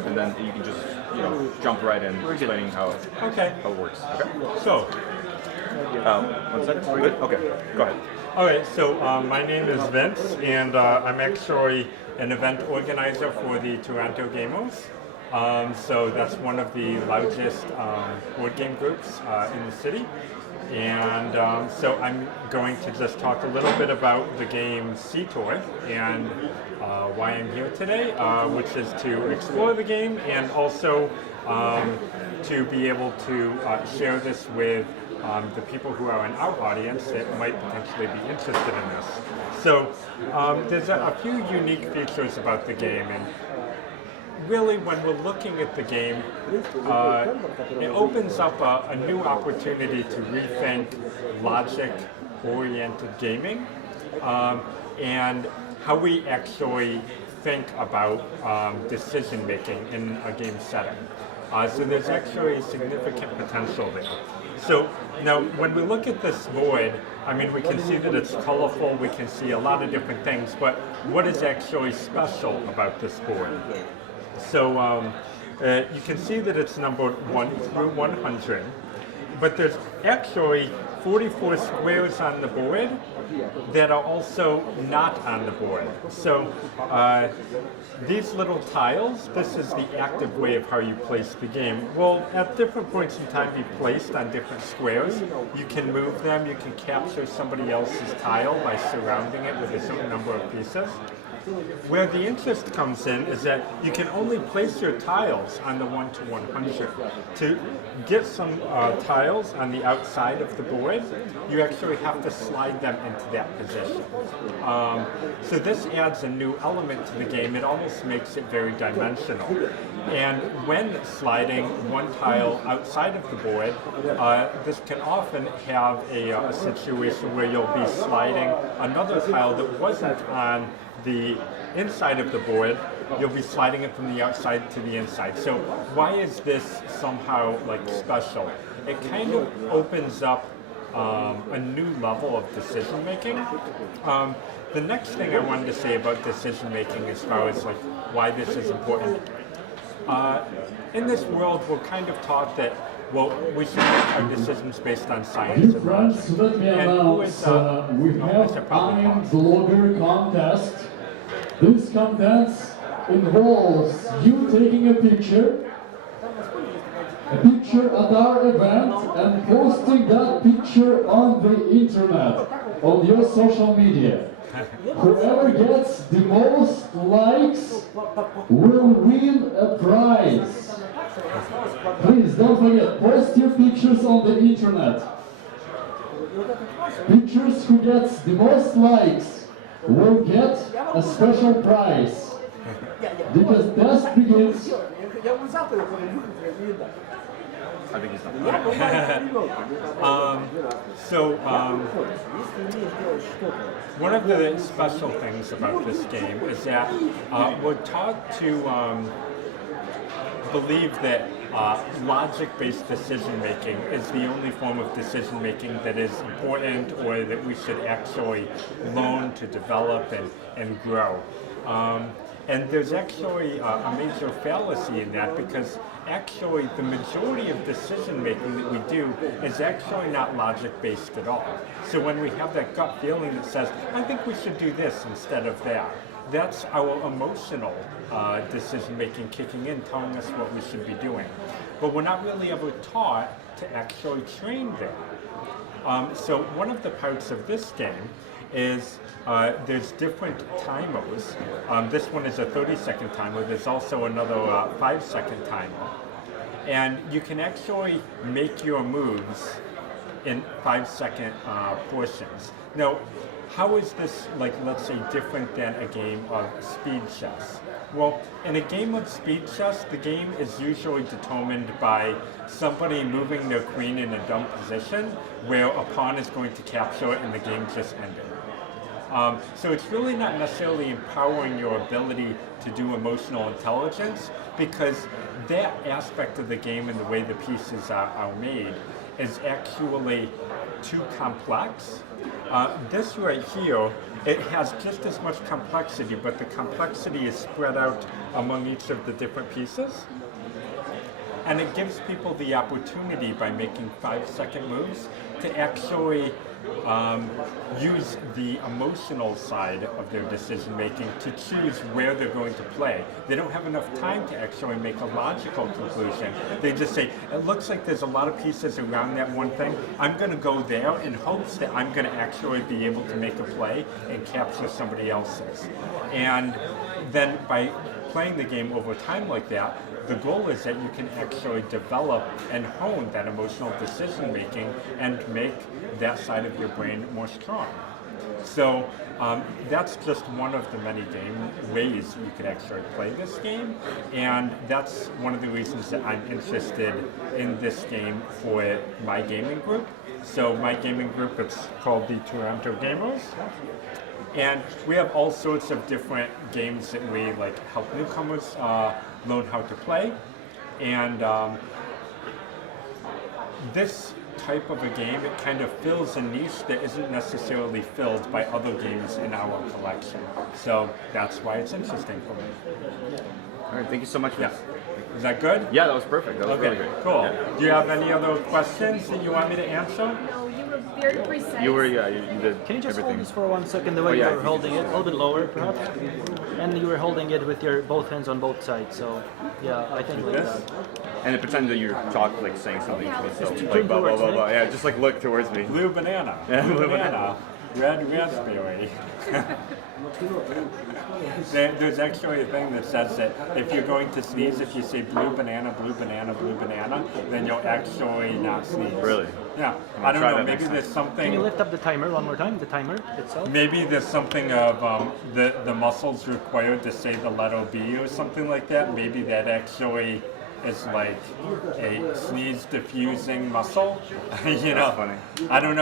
and then you can just jump right in explaining how it works. Okay. So, 1 second. We're good. Okay. Go ahead. all right. So my name is Vince, and I'm actually an event organizer for the Toronto Gaymers. So that's one of the largest board game groups in the city. And so I'm going to just talk a little bit about the game CTOR and why I'm here today, which is to explore the game and also to be able to share this with the people who are in our audience that might potentially be interested in this. So there's a few unique features about the game, and really, when we're looking at the game, it opens up a new opportunity to rethink logic-oriented gaming and how we actually think about decision-making in a game setting. So there's actually significant potential there. So now, when we look at this board, I mean, we can see that it's colorful, we can see a lot of different things, but what is actually special about this board? So you can see that it's numbered 1 through 100, but there's actually 44 squares on the board that are also not on the board. So these little tiles, this is the active way of how you place the game, will at different points in time be placed on different squares. You can move them, you can capture somebody else's tile by surrounding it with a certain number of pieces. Where the interest comes in is that you can only place your tiles on the 1 to 100. To get some tiles on the outside of the board, you actually have to slide them into that position. So this adds a new element to the game. It almost makes it very dimensional. And when sliding one tile outside of the board, this can often have a situation where you'll be sliding another tile that wasn't on the inside of the board, you'll be sliding it from the outside to the inside. So why is this somehow special? It kind of opens up a new level of decision making. The next thing I wanted to say about decision making as far as why this is important. In this world, we're kind of taught that we should make our decisions based on science and logic. Friends, let me announce we have a blogger contest. This contest involves you taking a picture at our event and posting that picture on the internet, on your social media. Whoever gets the most likes will win a prize. Please don't forget, post your pictures on the internet. Pictures who gets the most likes will get a special prize. Because test begins. I think he's not. One of the special things about this game is that we're taught to believe that logic-based decision-making is the only form of decision-making that is important or that we should actually learn to develop and grow. And there's actually a major fallacy in that, because actually the majority of decision-making that we do is actually not logic-based at all. So when we have that gut feeling that says, I think we should do this instead of that, that's our emotional decision-making kicking in, telling us what we should be doing. But we're not really ever taught to actually train that. So one of the parts of this game is there's different timers. This one is a 30-second timer. There's also another 5-second timer. And you can actually make your moves in 5-second portions. Now, how is this, let's say, different than a game of speed chess? Well, in a game of speed chess, the game is usually determined by somebody moving their queen in a dumb position where a pawn is going to capture it and the game just ended. So it's really not necessarily empowering your ability to do emotional intelligence, because that aspect of the game and the way the pieces are made is actually too complex. This right here it has just as much complexity, but the complexity is spread out among each of the different pieces. And it gives people the opportunity by making 5-second moves to actually use the emotional side of their decision making to choose where they're going to play. They don't have enough time to actually make a logical conclusion. They just say, it looks like there's a lot of pieces around that one thing. I'm going to go there in hopes that I'm going to actually be able to make a play and capture somebody else's. And then by playing the game over time like that, the goal is that you can actually develop and hone that emotional decision making and make that side of your brain more strong. So that's just one of the many ways you could actually play this game, and that's one of the reasons that I'm interested in this game for my gaming group. So my gaming group, it's called the Toronto Gamers. And we have all sorts of different games that we like help newcomers learn how to play. And this type of a game, it kind of fills a niche that isn't necessarily filled by other games in our collection. So that's why it's interesting for me. All right, thank you so much. Yeah. Is that good? Yeah, that was perfect. That was really great. Cool. Yeah. Do you have any other questions that you want me to answer? No, you were very precise. You did Can you just everything. hold this for 1 second, the way yeah, you were holding it, a little bit lower perhaps? And you were holding it with your both hands on both sides, so yeah, I think like This? that. And it pretends that you're like saying something to me. So Just like blah blah towards blah me. blah. Yeah, just like look towards me. Blue banana. Yeah, blue banana. Red raspberry. There's actually a thing that says that if you're going to sneeze, if you say blue banana, blue banana, blue banana, then you'll actually not sneeze. Really? Yeah. gonna I don't try know. that Maybe next there's Can you something. lift up the timer one more time, the timer itself? Maybe there's something of the muscles required to say the letter B or something like that. Maybe that actually is like a sneeze diffusing muscle. You know. funny. I don't know.